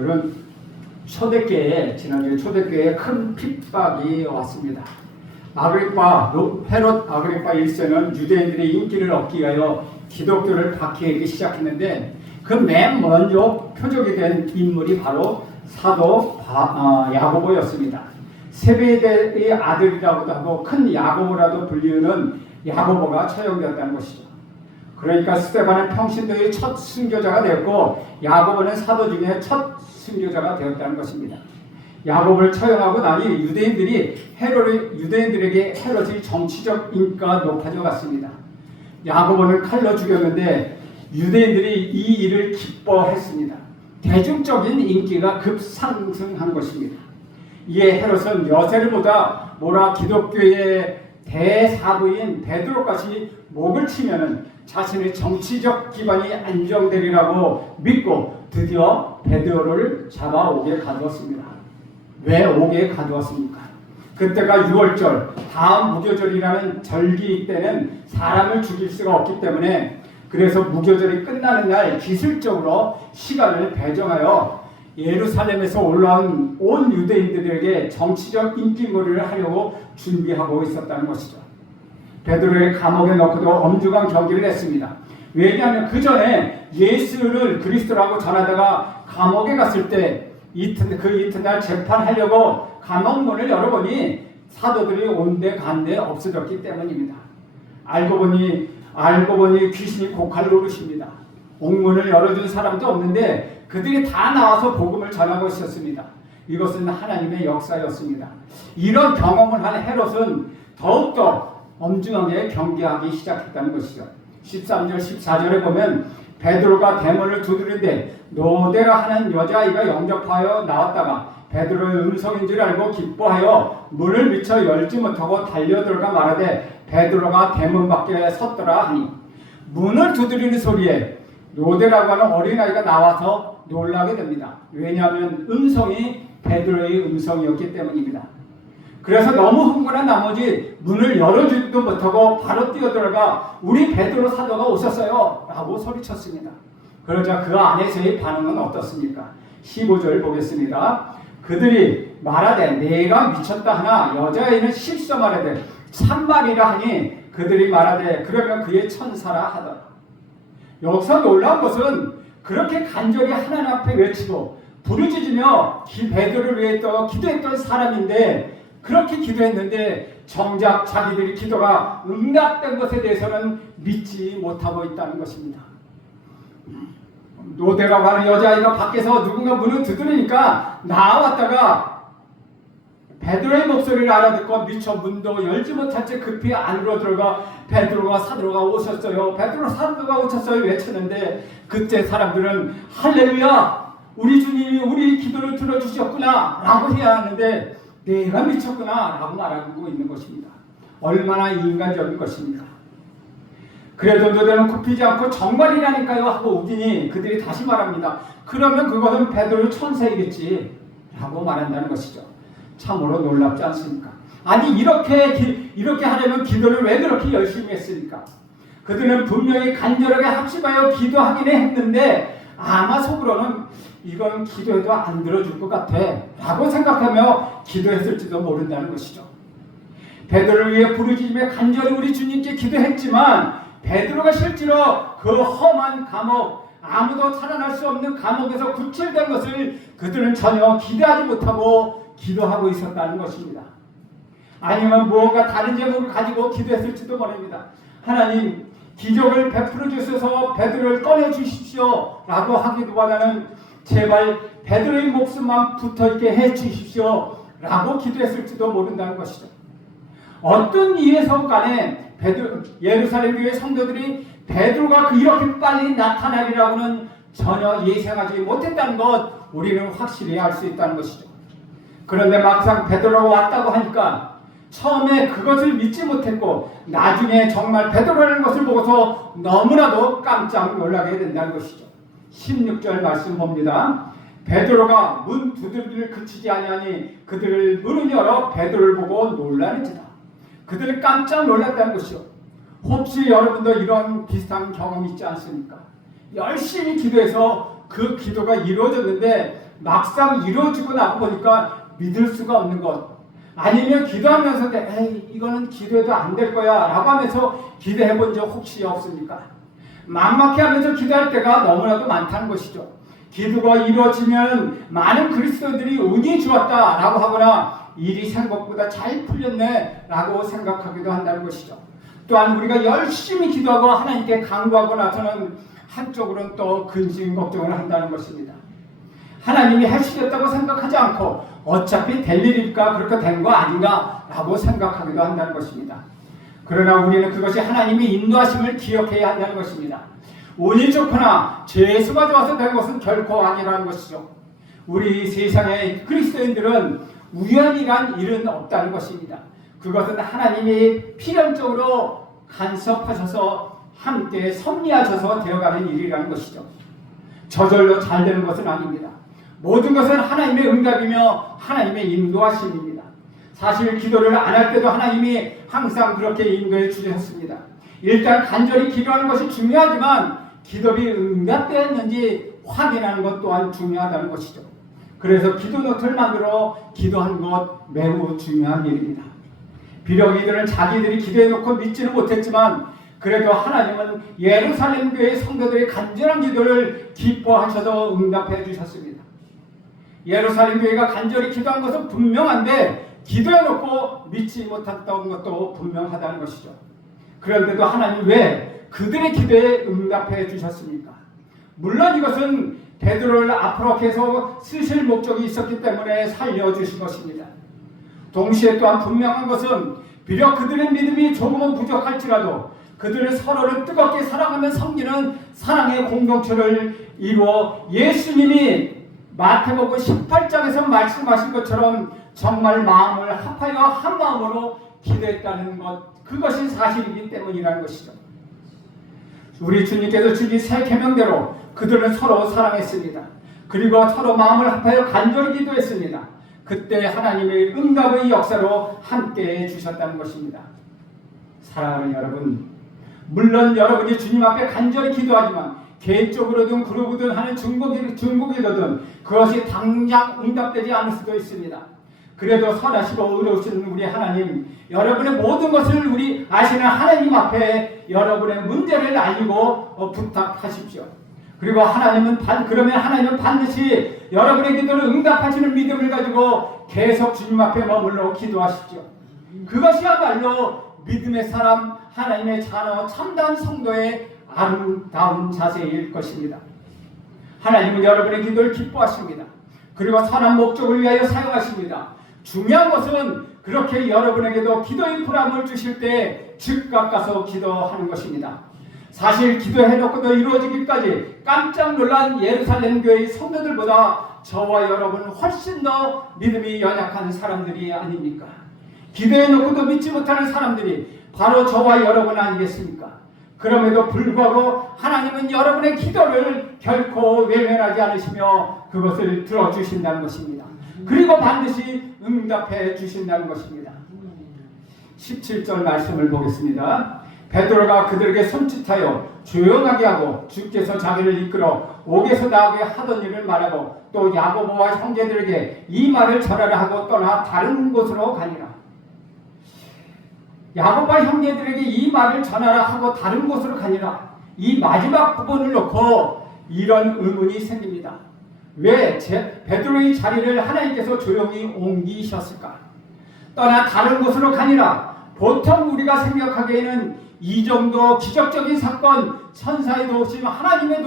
성도들은 지난주에 초대교회에 큰 핍박이 왔습니다. 헤롯 아그리파 1세는 유대인들의 인기를 얻기 위하여 기독교를 박해하기 시작했는데 그 맨 먼저 표적이 된 인물이 바로 사도 야고보였습니다. 세베대의 아들이라고도 하고 큰 야고보라도 불리우는 야고보가 처형되었다는 것이죠. 그러니까 스데반은 평신도의 첫 순교자가 되었고 야고보는 사도 중에 첫 순교자가 되었다는 것입니다. 야고보를 처형하고 나니 유대인들에게 헤롯의 정치적 인기가 높아져 갔습니다. 야고보는 칼로 죽였는데 유대인들이 이 일을 기뻐했습니다. 대중적인 인기가 급상승한 것입니다. 이에 헤롯은 여세르보다 기독교의 대사부인 베드로까지 목을 치면은 자신의 정치적 기반이 안정되리라고 믿고 드디어 베드로를 잡아오게 가두었습니다. 왜 오게 가두었습니까? 그때가 6월절, 다음 무교절이라는 절기 때는 사람을 죽일 수가 없기 때문에 그래서 무교절이 끝나는 날 기술적으로 시간을 배정하여 예루살렘에서 올라온 온 유대인들에게 정치적 인기몰이를 하려고 준비하고 있었다는 것이죠. 베드로를 감옥에 넣고도 엄중한 경기를 했습니다. 왜냐하면 그 전에 예수를 그리스도라고 전하다가 감옥에 갔을 때 그 이튿날 재판하려고 감옥 문을 열어보니 사도들이 온데 간데 없어졌기 때문입니다. 알고 보니 귀신이 고칼 노릇입니다. 옥문을 열어준 사람도 없는데 그들이 다 나와서 복음을 전하고 있었습니다. 이것은 하나님의 역사였습니다. 이런 경험을 한 헤롯은 더욱더 엄중하게 경계하기 시작했다는 것이죠. 13절 14절에 보면 베드로가 대문을 두드리는데 노대라 하는 여자아이가 영접하여 나왔다가 베드로의 음성인 줄 알고 기뻐하여 문을 미쳐 열지 못하고 달려들어가 말하되 베드로가 대문 밖에 섰더라 하니 문을 두드리는 소리에 노대라고 하는 어린아이가 나와서 놀라게 됩니다. 왜냐하면 음성이 베드로의 음성이었기 때문입니다. 그래서 너무 흥분한 나머지 문을 열어주지도 못하고 바로 뛰어들어가 우리 베드로 사도가 오셨어요 라고 소리쳤습니다. 그러자 그 안에서의 반응은 어떻습니까? 15절 보겠습니다. 그들이 말하되 내가 미쳤다 하나 여자아이는 실서 말하되 참말이라 하니 그들이 말하되 그러면 그의 천사라 하더라. 여기서 놀라운 것은 그렇게 간절히 하나님 앞에 외치고 부르짖으며 베드로를 위해 기도했던 사람인데 그렇게 기도했는데 정작 자기들이 기도가 응답된 것에 대해서는 믿지 못하고 있다는 것입니다. 노대라고 하는 여자아이가 밖에서 누군가 문을 두드리니까 나왔다가 베드로의 목소리를 알아듣고 미처 문도 열지 못한 채 급히 안으로 들어가 베드로가 사도가 오셨어요. 베드로 사도가 오셨어요 외치는데 그때 사람들은 할렐루야 우리 주님이 우리 기도를 들어주셨구나 라고 해야 하는데 내가 미쳤구나 라고 말하고 있는 것입니다. 얼마나 인간적인 것입니까? 그래도 너희는 굽히지 않고 정말이라니까요 하고 우기니 그들이 다시 말합니다. 그러면 그것은 베드로의 천사이겠지 라고 말한다는 것이죠. 참으로 놀랍지 않습니까? 아니 이렇게 하려면 기도를 왜 그렇게 열심히 했습니까? 그들은 분명히 간절하게 합심하여 기도하긴 했는데 아마 속으로는 이건 기도해도 안 들어줄 것 같아 라고 생각하며 기도했을지도 모른다는 것이죠. 베드로를 위해 부르짖으며 간절히 우리 주님께 기도했지만 베드로가 실제로 그 험한 감옥 아무도 살아날 수 없는 감옥에서 구출된 것을 그들은 전혀 기대하지 못하고 기도하고 있었다는 것입니다. 아니면 무언가 다른 제목을 가지고 기도했을지도 모릅니다. 하나님 기적을 베풀어 주셔서 베드로를 꺼내 주십시오 라고 하기보다는 제발 베드로의 목숨만 붙어있게 해 주십시오 라고 기도했을지도 모른다는 것이죠. 어떤 이유에서 간에 예루살렘 교회 성도들이 베드로가 이렇게 빨리 나타나리라고는 전혀 예상하지 못했다는 것 우리는 확실히 알 수 있다는 것이죠. 그런데 막상 베드로가 왔다고 하니까 처음에 그것을 믿지 못했고 나중에 정말 베드로라는 것을 보고서 너무나도 깜짝 놀라게 된다는 것이죠. 16절 말씀 봅니다. 베드로가 문 두드리기를 그치지 아니하니 그들을 문을 열어 베드로를 보고 놀라는지다. 그들은 깜짝 놀랐다는 것이요. 혹시 여러분도 이런 비슷한 경험이 있지 않습니까? 열심히 기도해서 그 기도가 이루어졌는데 막상 이루어지고 나고 보니까 믿을 수가 없는 것. 아니면 기도하면서도 에이 이거는 기도해도 안 될 거야 라고 하면서 기도해 본 적 혹시 없습니까? 막막해 하면서 기도할 때가 너무나도 많다는 것이죠. 기도가 이루어지면 많은 그리스도인들이 운이 좋았다 라고 하거나 일이 생각보다 잘 풀렸네 라고 생각하기도 한다는 것이죠. 또한 우리가 열심히 기도하고 하나님께 간구하고 나서는 한쪽으로는 또 근심 걱정을 한다는 것입니다. 하나님이 해주셨다고 생각하지 않고 어차피 될 일일까 그렇게 된 거 아닌가 라고 생각하기도 한다는 것입니다. 그러나 우리는 그것이 하나님의 인도하심을 기억해야 한다는 것입니다. 운이 좋거나 재수가 좋아서 된 것은 결코 아니라는 것이죠. 우리 세상의 그리스도인들은 우연이란 일은 없다는 것입니다. 그것은 하나님이 필연적으로 간섭하셔서 함께 섭리하셔서 되어가는 일이라는 것이죠. 저절로 잘 되는 것은 아닙니다. 모든 것은 하나님의 응답이며 하나님의 인도하심입니다. 사실 기도를 안 할 때도 하나님이 항상 그렇게 인도해 주셨습니다. 일단 간절히 기도하는 것이 중요하지만 기도가 응답되었는지 확인하는 것 또한 중요하다는 것이죠. 그래서 기도 노트를 만들어 기도하는 것 매우 중요한 일입니다. 비록 이들은 자기들이 기도해놓고 믿지는 못했지만 그래도 하나님은 예루살렘 교회 성도들의 간절한 기도를 기뻐하셔서 응답해 주셨습니다. 예루살렘 교회가 간절히 기도한 것은 분명한데 기도해놓고 믿지 못했던 것도 분명하다는 것이죠. 그런데도 하나님 왜 그들의 기도에 응답해 주셨습니까? 물론 이것은 베드로를 앞으로 계속 쓰실 목적이 있었기 때문에 살려주신 것입니다. 동시에 또한 분명한 것은 비록 그들의 믿음이 조금은 부족할지라도 그들은 서로를 뜨겁게 사랑하며 섬기는 사랑의 공동체를 이루어 예수님이 마태복음 18장에서 말씀하신 것처럼 정말 마음을 합하여 한 마음으로 기도했다는 것, 그것이 사실이기 때문이라는 것이죠. 우리 주님께서 주신 새 계명대로 그들은 서로 사랑했습니다. 그리고 서로 마음을 합하여 간절히 기도했습니다. 그때 하나님의 응답의 역사로 함께해 주셨다는 것입니다. 사랑하는 여러분, 물론 여러분이 주님 앞에 간절히 기도하지만 개인적으로든 그룹이든 하는 중보기도든 그것이 당장 응답되지 않을 수도 있습니다. 그래도 선하시고 의로우신 우리 하나님, 여러분의 모든 것을 우리 아시는 하나님 앞에 여러분의 문제를 알리고 부탁하십시오. 그리고 그러면 하나님은 반드시 여러분의 기도를 응답하시는 믿음을 가지고 계속 주님 앞에 머물러 기도하십시오. 그것이야말로 믿음의 사람, 하나님의 자녀, 참다운 성도의 아름다운 자세일 것입니다. 하나님은 여러분의 기도를 기뻐하십니다. 그리고 선한 목적을 위하여 사용하십니다. 중요한 것은 그렇게 여러분에게도 기도의 보람을 주실 때 즉각 가서 기도하는 것입니다. 사실 기도해놓고도 이루어지기까지 깜짝 놀란 예루살렘 교회의 성도들보다 저와 여러분은 훨씬 더 믿음이 연약한 사람들이 아닙니까? 기도해놓고도 믿지 못하는 사람들이 바로 저와 여러분 아니겠습니까? 그럼에도 불구하고 하나님은 여러분의 기도를 결코 외면하지 않으시며 그것을 들어주신다는 것입니다. 그리고 반드시 응답해 주신다는 것입니다. 17절 말씀을 보겠습니다. 베드로가 그들에게 손짓하여 조용하게 하고 주께서 자기를 이끌어 옥에서 나오게 하던 일을 말하고 또 야고보와 형제들에게 이 말을 전하라 하고 떠나 다른 곳으로 가니라. 야고보와 형제들에게 이 말을 전하라 하고 다른 곳으로 가니라. 이 마지막 부분을 놓고 이런 의문이 생깁니다. 왜 베드로의 자리를 하나님께서 조용히 옮기셨을까? 떠나 다른 곳으로 가니라. 보통 우리가 생각하기에는 이 정도 기적적인 사건, 천사의 도우심, 하나님의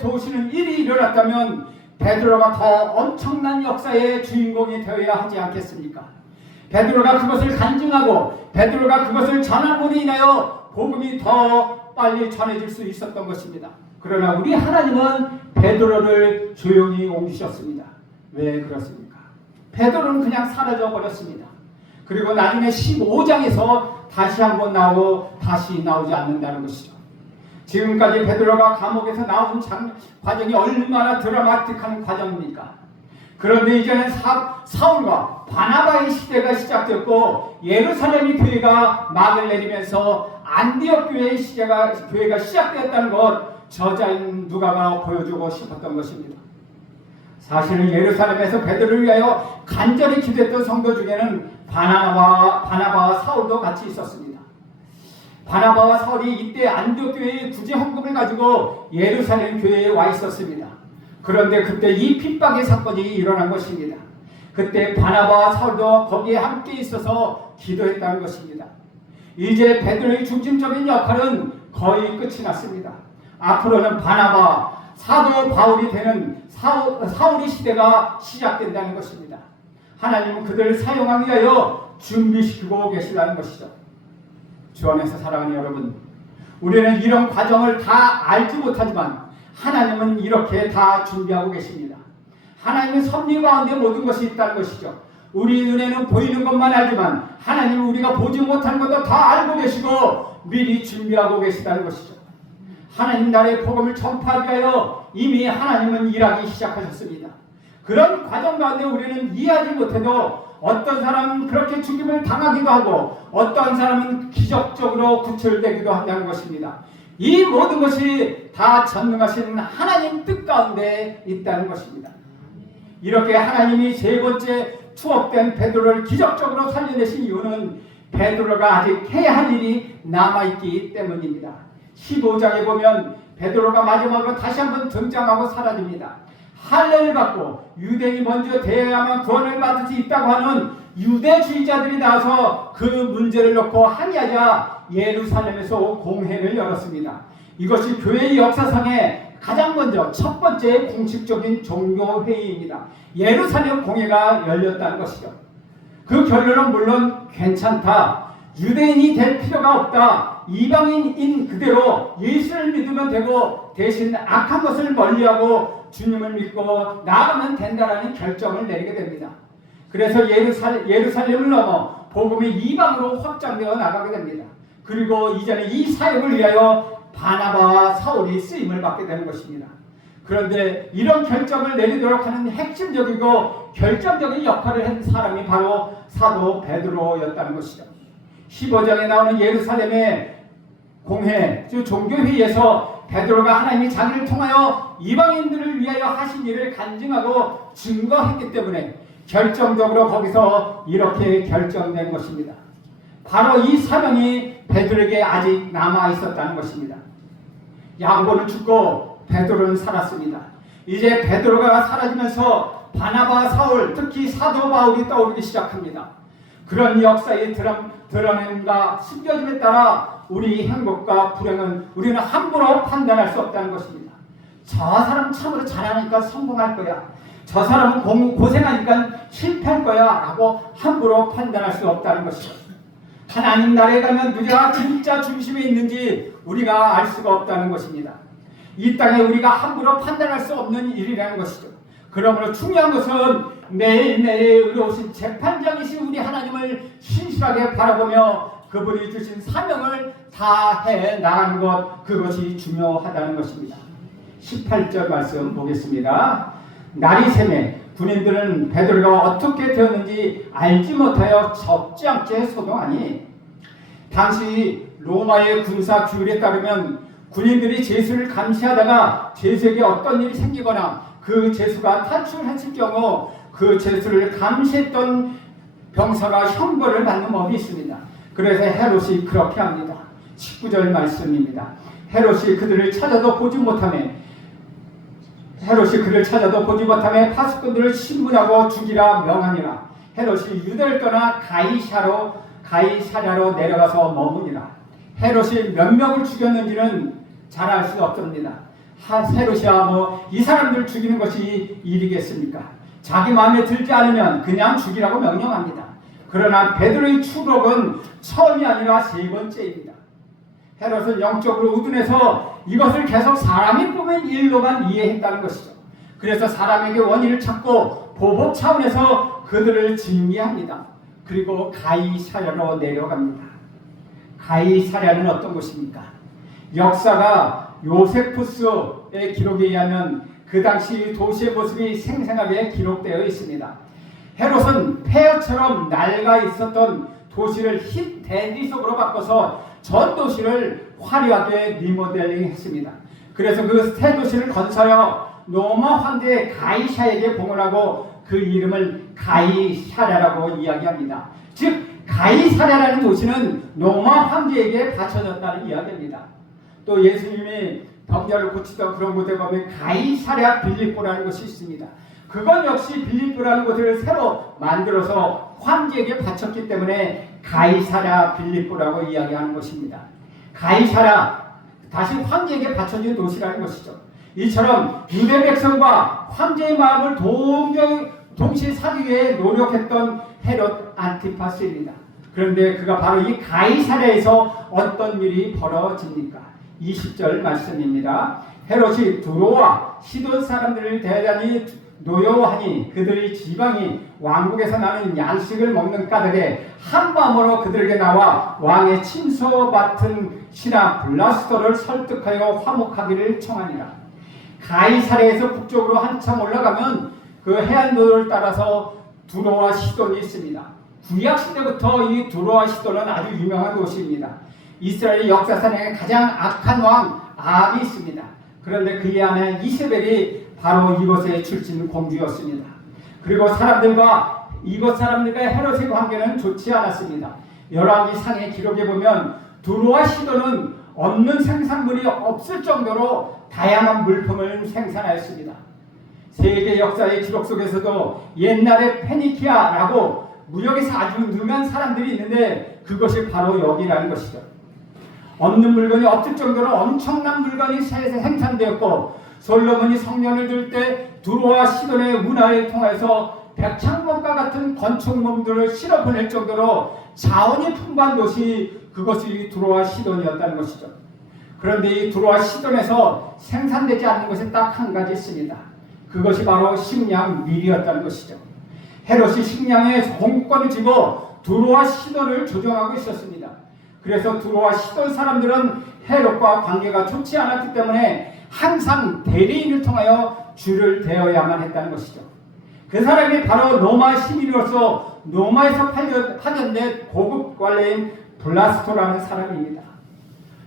도우시는 일이 일어났다면 베드로가 더 엄청난 역사의 주인공이 되어야 하지 않겠습니까? 베드로가 그것을 간증하고 베드로가 그것을 전함으로 인하여 복음이 더 빨리 전해질 수 있었던 것입니다. 그러나 우리 하나님은 베드로를 조용히 옮기셨습니다. 왜 그렇습니까? 베드로는 그냥 사라져 버렸습니다. 그리고 나중에 15장에서 다시 한번 나오고 다시 나오지 않는다는 것이죠. 지금까지 베드로가 감옥에서 나온 과정이 얼마나 드라마틱한 과정입니까? 그런데 이제는 사울과 바나바의 시대가 시작되었고 예루살렘의 교회가 막을 내리면서 안디옥 교회의 교회가 시작되었다는 것 저자인 누가가 보여주고 싶었던 것입니다. 사실은 예루살렘에서 베드로를 위하여 간절히 기도했던 성도 중에는 바나바와 사울도 같이 있었습니다. 바나바와 사울이 이때 안디옥 교회의 구제 헌금을 가지고 예루살렘 교회에 와 있었습니다. 그런데 그때 이 핍박의 사건이 일어난 것입니다. 그때 바나바와 사울도 거기에 함께 있어서 기도했다는 것입니다. 이제 베드로의 중심적인 역할은 거의 끝이 났습니다. 앞으로는 바나바, 사도 바울이 되는 사울의 시대가 시작된다는 것입니다. 하나님은 그들을 사용하기 위하여 준비시키고 계시다는 것이죠. 주 안에서 사랑하는 여러분, 우리는 이런 과정을 다 알지 못하지만 하나님은 이렇게 다 준비하고 계십니다. 하나님의 섭리 가운데 모든 것이 있다는 것이죠. 우리 눈에는 보이는 것만 알지만 하나님은 우리가 보지 못하는 것도 다 알고 계시고 미리 준비하고 계시다는 것이죠. 하나님 나라의 복음을 전파하기 위하여 이미 하나님은 일하기 시작하셨습니다. 그런 과정 가운데 우리는 이해하지 못해도 어떤 사람은 그렇게 죽임을 당하기도 하고 어떤 사람은 기적적으로 구출되기도 한다는 것입니다. 이 모든 것이 다 전능하신 하나님 뜻 가운데 있다는 것입니다. 이렇게 하나님이 세 번째 투옥된 베드로를 기적적으로 살려내신 이유는 베드로가 아직 해야 할 일이 남아있기 때문입니다. 15장에 보면 베드로가 마지막으로 다시 한번 등장하고 사라집니다. 할례를 받고 유대인이 먼저 대야만 구원을 받을 수 있다고 하는 유대주의자들이 나와서 그 문제를 놓고 항의하자 예루살렘에서 공회를 열었습니다. 이것이 교회의 역사상에 가장 먼저 첫 번째 공식적인 종교회의입니다. 예루살렘 공회가 열렸다는 것이죠. 그 결론은 물론 괜찮다. 유대인이 될 필요가 없다. 이방인인 그대로 예수를 믿으면 되고 대신 악한 것을 멀리하고 주님을 믿고 나아가면 된다라는 결정을 내리게 됩니다. 그래서 예루살렘을 넘어 복음이 이방으로 확장되어 나가게 됩니다. 그리고 이제는 이 사역을 위하여 바나바와 사울이 쓰임을 받게 되는 것입니다. 그런데 이런 결정을 내리도록 하는 핵심적이고 결정적인 역할을 한 사람이 바로 사도 베드로였다는 것이죠. 15장에 나오는 예루살렘의 공회, 즉 종교회의에서 베드로가 하나님이 자기를 통하여 이방인들을 위하여 하신 일을 간증하고 증거했기 때문에 결정적으로 거기서 이렇게 결정된 것입니다. 바로 이 사명이 베드로에게 아직 남아 있었다는 것입니다. 야고보는 죽고 베드로는 살았습니다. 이제 베드로가 사라지면서 바나바, 사울, 특히 사도 바울이 떠오르기 시작합니다. 그런 역사의 드러냄과 숨겨짐에 따라 우리 행복과 불행은 우리는 함부로 판단할 수 없다는 것입니다. 저 사람 참으로 잘하니까 성공할 거야. 저 사람은 고생하니까 실패할 거야 라고 함부로 판단할 수 없다는 것이죠. 하나님 나라에 가면 누가 진짜 중심에 있는지 우리가 알 수가 없다는 것입니다. 이 땅에 우리가 함부로 판단할 수 없는 일이라는 것이죠. 그러므로 중요한 것은 매일매일 의로우신 재판장이신 우리 하나님을 신실하게 바라보며 그분이 주신 사명을 다해 나가는 것, 그것이 중요하다는 것입니다. 18절 말씀 보겠습니다. 날이 새매 군인들은 베드로가 어떻게 되었는지 알지 못하여 적지 않게 소동하니, 당시 로마의 군사 규율에 따르면 군인들이 제수를 감시하다가 제수에게 어떤 일이 생기거나 그 제수가 탈출했을 경우 그 제수를 감시했던 병사가 형벌을 받는 법이 있습니다. 그래서 헤롯이 그렇게 합니다. 19절 말씀입니다. 헤롯이 그를 찾아도 보지 못하며 파수꾼들을 신문하고 죽이라 명하니라. 헤롯이 유대를 떠나 가이사랴로 내려가서 머무니라. 헤롯이 몇 명을 죽였는지는 잘 알 수 없습니다. 헤롯이야 이 사람들 죽이는 것이 일이겠습니까? 자기 마음에 들지 않으면 그냥 죽이라고 명령합니다. 그러나 베드로의 추록은 처음이 아니라 세 번째입니다. 헤롯은 영적으로 우둔해서 이것을 계속 사람이 꾸민 일로만 이해했다는 것이죠. 그래서 사람에게 원인을 찾고 보복 차원에서 그들을 징계합니다. 그리고 가이사랴로 내려갑니다. 가이사랴는 어떤 곳입니까? 역사가 요세푸스의 기록에 의하면 그 당시 도시의 모습이 생생하게 기록되어 있습니다. 헤롯은 폐허처럼 낡아 있었던 도시를 흰 대지 속으로 바꿔서 전 도시를 화려하게 리모델링 했습니다. 그래서 그 새 도시를 건설하여 로마 황제 가이사에게 봉헌하고 그 이름을 가이사랴라고 이야기합니다. 즉 가이사랴라는 도시는 로마 황제에게 바쳐졌다는 이야기입니다. 또 예수님이 병자를 고치던 그런 곳에 보면 가이사랴 빌립보라는 곳이 있습니다. 그건 역시 빌립보라는 곳을 새로 만들어서 황제에게 바쳤기 때문에 가이사랴 빌립보라고 이야기하는 것입니다. 가이사랴, 다시 황제에게 바쳐진 도시라는 것이죠. 이처럼 유대 백성과 황제의 마음을 동시에 사기 위해 노력했던 헤롯 안티파스입니다. 그런데 그가 바로 이 가이사랴에서 어떤 일이 벌어집니까? 20절 말씀입니다. 헤롯이 두로와 시돈 사람들을 대단히 노여워하니 그들이 지방이 왕국에서 나는 양식을 먹는 까닭에 한밤으로 그들에게 나와 왕의 침소 맡은 신하 블라스토를 설득하여 화목하기를 청하니라. 가이사랴에서 북쪽으로 한참 올라가면 그 해안도를 따라서 두로와 시돈이 있습니다. 구약 시대부터 이 두로와 시돈은 아주 유명한 도시입니다. 이스라엘 역사상에 가장 악한 왕 아합이 있습니다. 그런데 그의 아내 이세벨이 바로 이곳의 출신 공주였습니다. 그리고 이곳 사람들과 헤롯의 관계는 좋지 않았습니다. 열왕기 상의 기록에 보면 두로와 시돈은 없는 생산물이 없을 정도로 다양한 물품을 생산하였습니다. 세계 역사의 기록 속에서도 옛날에 페니키아라고 무역에서 아주 능한 사람들이 있는데 그것이 바로 여기라는 것이죠. 없는 물건이 없을 정도로 엄청난 물건이 생산되었고 솔로몬이 성전을 들 때 두로와 시돈의 문화를 통해서 백창문과 같은 건축물들을 실어 보낼 정도로 자원이 풍부한 도시, 그것이 두로와 시돈이었다는 것이죠. 그런데 이 두로와 시돈에서 생산되지 않는 것이 딱 한 가지 있습니다. 그것이 바로 식량 밀이었다는 것이죠. 헤롯이 식량의 공권을 쥐고 두로와 시돈을 조정하고 있었습니다. 그래서 두로와 시돈 사람들은 헤롯과 관계가 좋지 않았기 때문에 항상 대리인을 통하여 줄을 대어야만 했다는 것이죠. 그 사람이 바로 로마 시민으로서 로마에서 파견된 고급 관례인 블라스토라는 사람입니다.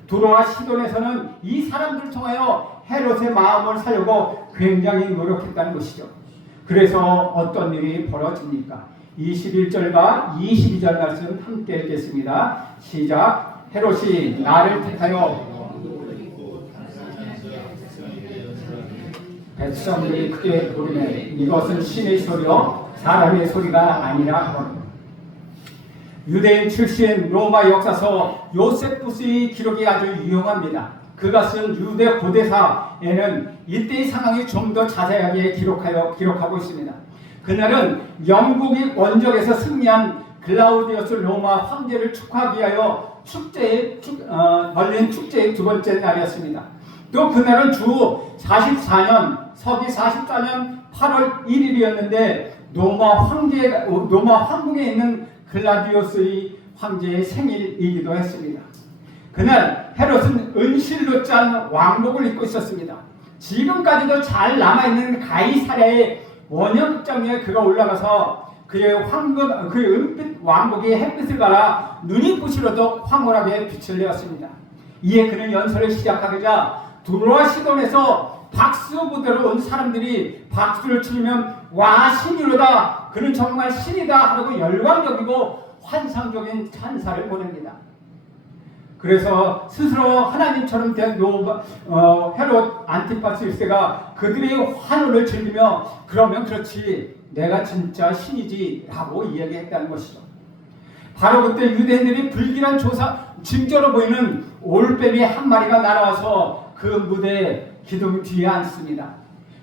두로와 시돈에서는 이 사람들을 통하여 헤롯의 마음을 사려고 굉장히 노력했다는 것이죠. 그래서 어떤 일이 벌어집니까? 21절과 22절 말씀 함께 읽겠습니다. 시작. 헤롯이 나를 택하여 백성들이 크게 부르매 이것은 신의 소리요 사람의 소리가 아니라 하거든. 유대인 출신 로마 역사서 요세푸스의 기록이 아주 유용합니다. 그가 쓴 유대 고대사에는 이때의 상황이 좀 더 자세하게 기록하고 있습니다. 그날은 영국이 원적에서 승리한 글라우디우스 로마 황제를 축하하기 위하여 벌린 축제의 두 번째 날이었습니다. 또 그날은 서기 44년 8월 1일이었는데 로마 황궁에 있는 글라디우스의 황제의 생일이기도 했습니다. 그날 헤롯은 은실로 짠 왕복을 입고 있었습니다. 지금까지도 잘 남아있는 가이사랴의 원형극장에 그가 올라가서 그의 은빛 왕복이 햇빛을 가라 눈이 부시러도 황홀하게 빛을 내었습니다. 이에 그는 연설을 시작하자 두로와 시돈에서 박수 부대로 온 사람들이 박수를 치면 와 신이로다 그는 정말 신이다 하고 열광적이고 환상적인 찬사를 보냅니다. 그래서 스스로 하나님처럼 된 헤롯 안티파스 1세가 그들의 환호를 즐기며 그러면 그렇지 내가 진짜 신이지 라고 이야기했다는 것이죠. 바로 그때 유대인들이 불길한 징조로 보이는 올빼미 한 마리가 날아와서 그 무대 기둥 뒤에 앉습니다.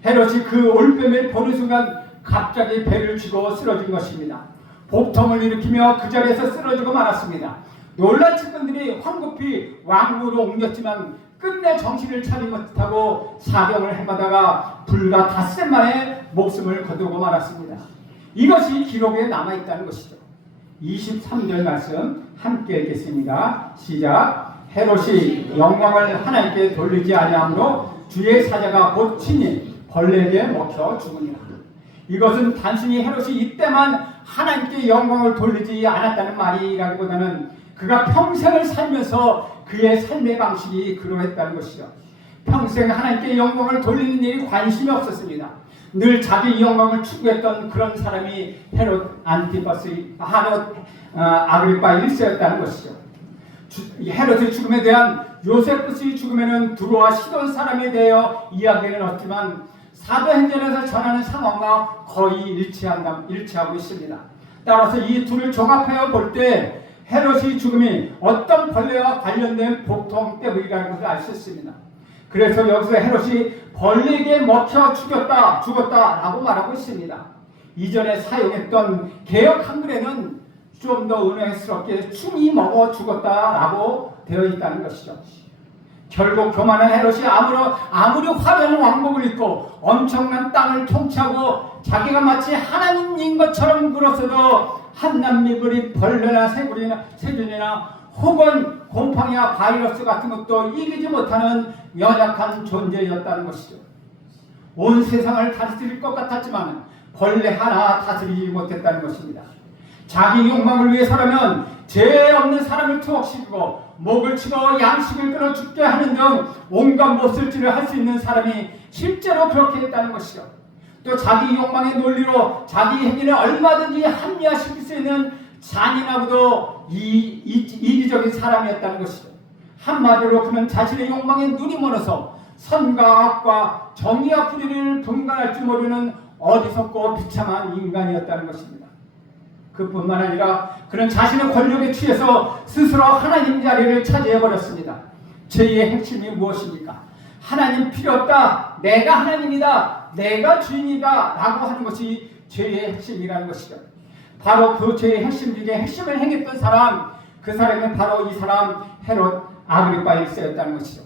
헤롯이 그 올빼미를 보는 순간 갑자기 배를 쥐고 쓰러진 것입니다. 복통을 일으키며 그 자리에서 쓰러지고 말았습니다. 놀란 측근들이 황급히 왕궁으로 옮겼지만 끝내 정신을 차리지 못하고 사경을 행하다가 불과 닷새 만에 목숨을 거두고 말았습니다. 이것이 기록에 남아있다는 것이죠. 23절 말씀 함께 읽겠습니다. 시작. 헤롯이 영광을 하나님께 돌리지 아니하므로 주의 사자가 곧 친히 벌레에게 먹혀 죽으니라. 이것은 단순히 헤롯이 이때만 하나님께 영광을 돌리지 않았다는 말이라기보다는 그가 평생을 살면서 그의 삶의 방식이 그러했다는 것이죠. 평생 하나님께 영광을 돌리는 일이 관심이 없었습니다. 늘 자기 영광을 추구했던 그런 사람이 헤롯 아그리파 1세였다는 것이죠. 헤롯의 죽음에 대한 요세푸스의 죽음에는 두로와 시돈 사람에 대하여 이야기는 없지만 사도행전에서 전하는 상황과 거의 일치하고 있습니다. 따라서 이 둘을 종합하여 볼 때 헤롯의 죽음이 어떤 벌레와 관련된 복통 때문이라는 것을 알 수 있습니다. 그래서 여기서 헤롯이 벌레에게 먹혀 죽었다라고 말하고 있습니다. 이전에 사용했던 개역 한글에는 좀 더 은혜스럽게 충이 먹어 죽었다라고 되어 있다는 것이죠. 결국 교만한 헤롯이 아무리 화려한 왕복을 입고 엄청난 땅을 통치하고 자기가 마치 하나님인 것처럼 굴었어도 한남미불이 벌레나 세균이나 혹은 곰팡이나 바이러스 같은 것도 이기지 못하는 연약한 존재였다는 것이죠. 온 세상을 다스릴 것 같았지만 벌레 하나 다스리지 못했다는 것입니다. 자기 욕망을 위해서라면 죄 없는 사람을 투옥시키고 목을 치고 양식을 끊어 죽게 하는 등 온갖 못쓸지를 할 수 있는 사람이 실제로 그렇게 했다는 것이죠. 또 자기 욕망의 논리로 자기 행위를 얼마든지 합리화시킬 수 있는 잔인하고도 이기적인 사람이었다는 것이죠. 한마디로 그는 자신의 욕망에 눈이 멀어서 선과 악과 정의와 불의를 분간할 줄 모르는 어리석고 비참한 인간이었다는 것입니다. 그뿐만 아니라 그는 자신의 권력에 취해서 스스로 하나님 자리를 차지해버렸습니다. 죄의 핵심이 무엇입니까? 하나님 필요 없다, 내가 하나님이다, 내가 주인이다 라고 하는 것이 죄의 핵심이라는 것이죠. 바로 그 죄의 핵심 중에 핵심을 행했던 사람, 그 사람은 바로 이 사람 헤롯 아그리파 1세였다는 것이죠.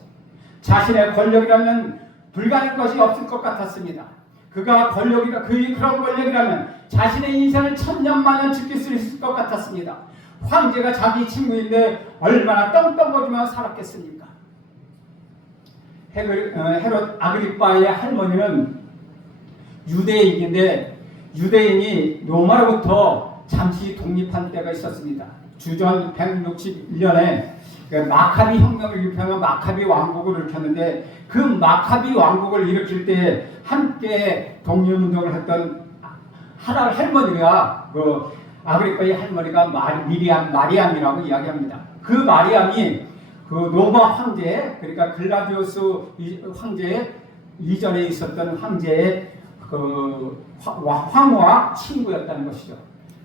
자신의 권력이라면 불가능한 것이 없을 것 같았습니다. 그런 권력이라면 자신의 인생을 천년만년 지킬 수 있을 것 같았습니다. 황제가 자기 친구인데 얼마나 떵떵거리며 살았겠습니까? 헤롯 아그리파의 할머니는 유대인인데 유대인이 로마로부터 잠시 독립한 때가 있었습니다. 주전 161년에 마카비 혁명을 일으켜서 마카비 왕국을 일으켰는데 그 마카비 왕국을 일으킬 때 함께 독립운동을 했던 할머니가 아그리파의 할머니가 마리암이라고 이야기합니다. 그 마리암이 그 로마 황제, 그러니까 글라디우스 황제 이전에 있었던 황제의 그 황후와 친구였다는 것이죠.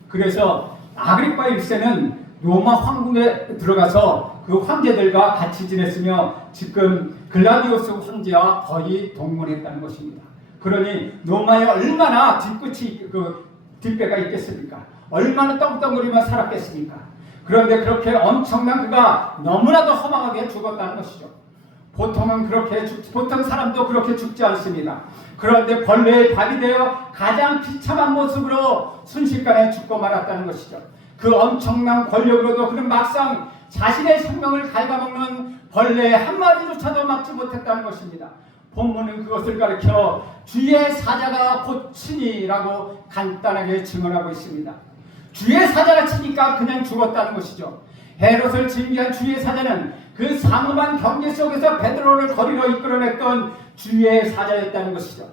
그래서 아그리파 1세는 로마 황궁에 들어가서 그 황제들과 같이 지냈으며 지금 글라디우스 황제와 거의 동문했다는 것입니다. 그러니 로마에 얼마나 뒷배가 있겠습니까? 얼마나 떵떵거리며 살았겠습니까? 그런데 그렇게 엄청난 그가 너무나도 허망하게 죽었다는 것이죠. 보통 사람도 그렇게 죽지 않습니다. 그런데 벌레의 밥이 되어 가장 비참한 모습으로 순식간에 죽고 말았다는 것이죠. 그 엄청난 권력으로도 그는 막상 자신의 생명을 갉아먹는 벌레 한 마리조차도 막지 못했다는 것입니다. 본문은 그것을 가리켜 주의 사자가 곧 치니라고 간단하게 증언하고 있습니다. 주의 사자가 치니까 그냥 죽었다는 것이죠. 헤롯을 징계한 주의 사자는 그 상엄한 경계 속에서 베드로를 거리로 이끌어냈던 주의 사자였다는 것이죠.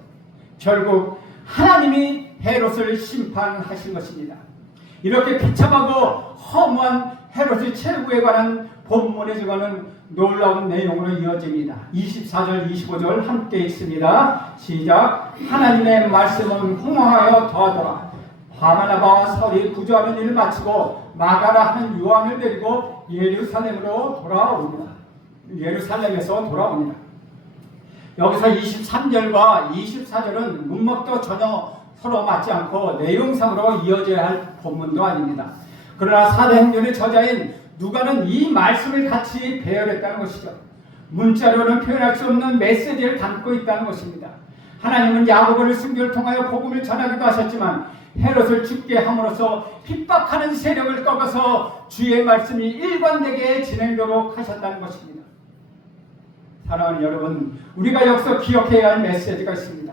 결국 하나님이 헤롯을 심판하신 것입니다. 이렇게 비참하고 허무한 헤롯의 최후에 관한 본문의 증언은 놀라운 내용으로 이어집니다. 24절 25절 함께 읽습니다. 시작. 하나님의 말씀은 흥황하여 더하더라. 바나바와 사울이 구조하는 일을 마치고 마가라 하는 요한을 데리고 예루살렘에서 돌아옵니다. 여기서 23절과 24절은 문맥도 전혀 서로 맞지 않고 내용상으로 이어져야 할 본문도 아닙니다. 그러나 사도행전의 저자인 누가는 이 말씀을 같이 배열했다는 것이죠. 문자로는 표현할 수 없는 메시지를 담고 있다는 것입니다. 하나님은 야고보를 순교를 통하여 복음을 전하기도 하셨지만 헤롯을 죽게 함으로써 핍박하는 세력을 꺾어서 주의 말씀이 일관되게 진행되도록 하셨다는 것입니다. 사랑하는 여러분, 우리가 여기서 기억해야 할 메시지가 있습니다.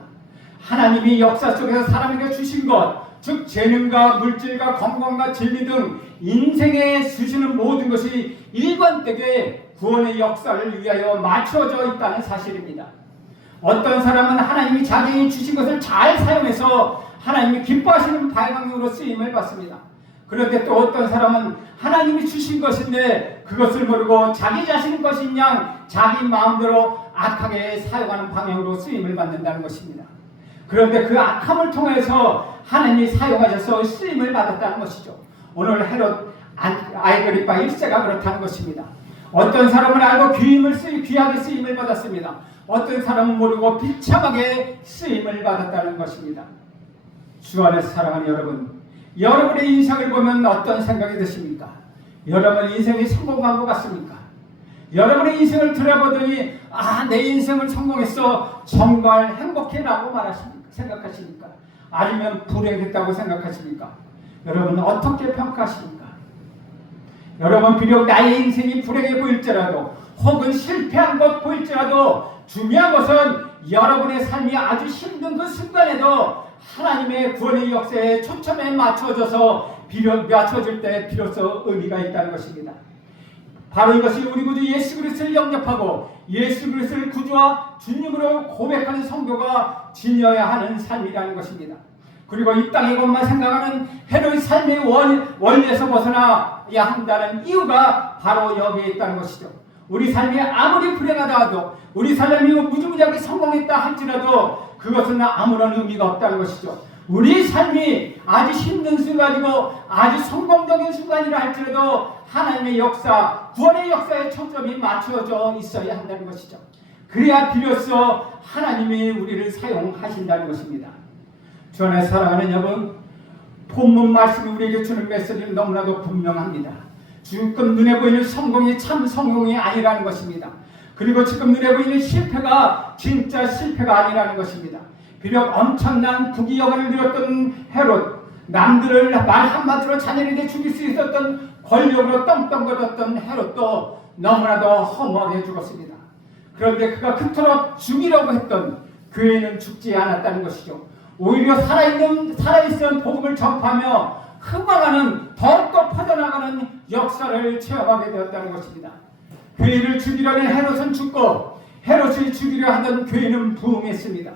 하나님이 역사 속에서 사람에게 주신 것, 즉 재능과 물질과 건강과 진리 등 인생에 주시는 모든 것이 일관되게 구원의 역사를 위하여 맞춰져 있다는 사실입니다. 어떤 사람은 하나님이 자기에게 주신 것을 잘 사용해서 하나님이 기뻐하시는 방향으로 쓰임을 받습니다. 그런데 또 어떤 사람은 하나님이 주신 것인데 그것을 모르고 자기 자신 것인 양 자기 마음대로 악하게 사용하는 방향으로 쓰임을 받는다는 것입니다. 그런데 그 악함을 통해서 하나님이 사용하셔서 쓰임을 받았다는 것이죠. 오늘 헤롯 아그리파 1세가 그렇다는 것입니다. 어떤 사람은 알고 귀하게 쓰임을 받았습니다. 어떤 사람은 모르고 비참하게 쓰임을 받았다는 것입니다. 주 안에서 사랑하는 여러분, 여러분의 인생을 보면 어떤 생각이 드십니까? 여러분 인생이 성공한 것 같습니까? 여러분의 인생을 들어보더니 내 인생을 성공했어, 정말 행복해라고 생각하십니까? 아니면 불행했다고 생각하십니까? 여러분 어떻게 평가하십니까? 여러분 비록 나의 인생이 불행해 보일지라도 혹은 실패한 것 보일지라도 중요한 것은 여러분의 삶이 아주 힘든 그 순간에도 하나님의 구원의 역사에 초점에 맞춰져서 맞춰질 때 비로소 의미가 있다는 것입니다. 바로 이것이 우리 구주 예수 그리스도를 영접하고 예수 그리스도를 구주와 주님으로 고백하는 성도가 지녀야 하는 삶이라는 것입니다. 그리고 이 땅의 것만 생각하는 헤롯의 삶의 원리에서 벗어나야 한다는 이유가 바로 여기에 있다는 것이죠. 우리 삶이 아무리 불행하다도 우리 삶이 무지무지하게 성공했다 할지라도 그것은 아무런 의미가 없다는 것이죠. 우리 삶이 아주 힘든 순간이고 아주 성공적인 순간이라 할지라도 하나님의 역사, 구원의 역사에 초점이 맞춰져 있어야 한다는 것이죠. 그래야 비로소 하나님이 우리를 사용하신다는 것입니다. 주 안에 사랑하는 여러분, 본문 말씀이 우리에게 주는 메시지는 너무나도 분명합니다. 지금 눈에 보이는 성공이 참 성공이 아니라는 것입니다. 그리고 지금 눈에 보이는 실패가 진짜 실패가 아니라는 것입니다. 비록 엄청난 부귀영화를 누렸던 헤롯, 남들을 말 한마디로 자녀에게 죽일 수 있었던 권력으로 떵떵거렸던 헤롯도 너무나도 허무하게 죽었습니다. 그런데 그가 그토록 죽이려고 했던 교회는 죽지 않았다는 것이죠. 오히려 살아있는 복음을 전파하며 흠망하는 더욱더 퍼져나가는 역사를 체험하게 되었다는 것입니다. 교회를 죽이려는 헤롯은 죽고 헤롯을 죽이려 하던 교회는 부흥했습니다.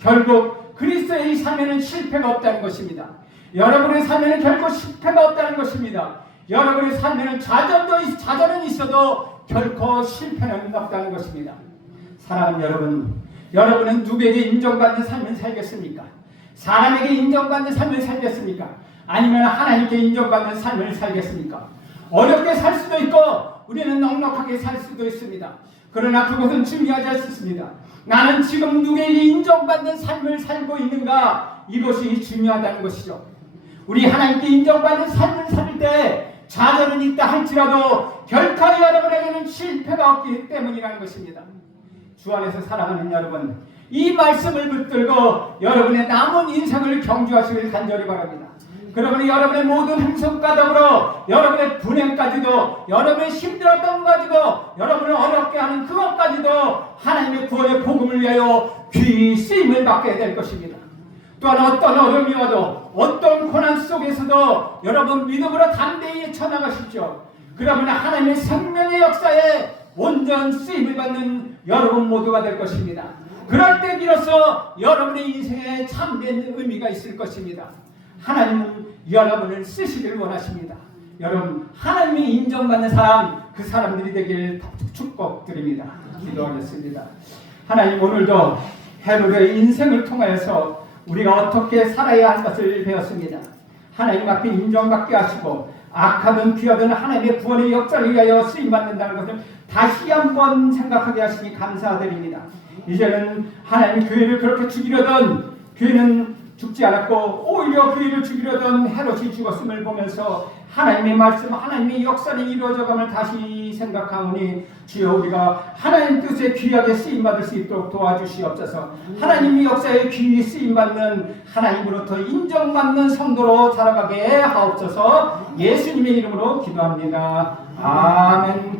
결국 그리스도의 삶에는 실패가 없다는 것입니다. 여러분의 삶에는 결코 실패가 없다는 것입니다. 여러분의 삶에는 좌절은 있어도 결코 실패는 없다는 것입니다. 사랑하는 여러분, 여러분은 누구에게 인정받는 삶을 살겠습니까? 사람에게 인정받는 삶을 살겠습니까? 아니면 하나님께 인정받는 삶을 살겠습니까? 어렵게 살 수도 있고 우리는 넉넉하게 살 수도 있습니다. 그러나 그것은 중요하지 않습니다. 나는 지금 누구에게 인정받는 삶을 살고 있는가, 이것이 중요하다는 것이죠. 우리 하나님께 인정받는 삶을 살 때 좌절은 있다 할지라도 결코 여러분에게는 실패가 없기 때문이라는 것입니다. 주 안에서 사랑하는 여러분, 이 말씀을 붙들고 여러분의 남은 인생을 경주하시길 간절히 바랍니다. 그러면 여러분의 모든 행성과 더불어 여러분의 불행까지도, 여러분의 힘들었던 것까지도, 여러분을 어렵게 하는 그것까지도 하나님의 구원의 복음을 위하여 귀히 쓰임을 받게 될 것입니다. 또한 어떤 어려움이 와도 어떤 고난 속에서도 여러분 믿음으로 담대히 쳐나가십시오. 그러면 하나님의 생명의 역사에 온전 쓰임을 받는 여러분 모두가 될 것입니다. 그럴 때 비로소 여러분의 인생에 참된 의미가 있을 것입니다. 하나님은 여러분을 쓰시길 원하십니다. 여러분, 하나님이 인정받는 사람, 그 사람들이 되길 축복드립니다. 기도하겠습니다. 하나님, 오늘도 헤롯의 인생을 통하여서 우리가 어떻게 살아야 할 것을 배웠습니다. 하나님 앞에 인정받게 하시고 악하든 귀하든 하나님의 구원의 역사를 위하여 쓰임받는다는 것을 다시 한번 생각하게 하시니 감사드립니다. 이제는 하나님 교회를 그렇게 죽이려던, 교회는 죽지 않았고 오히려 교회를 죽이려던 헤롯이 죽었음을 보면서 하나님의 말씀, 하나님의 역사는 이루어져감을 다시 생각하오니 주여, 우리가 하나님 뜻에 귀하게 쓰임받을 수 있도록 도와주시옵소서. 하나님의 역사에 귀히 쓰임받는, 하나님으로부터 인정받는 성도로 자라가게 하옵소서. 예수님의 이름으로 기도합니다. 아멘.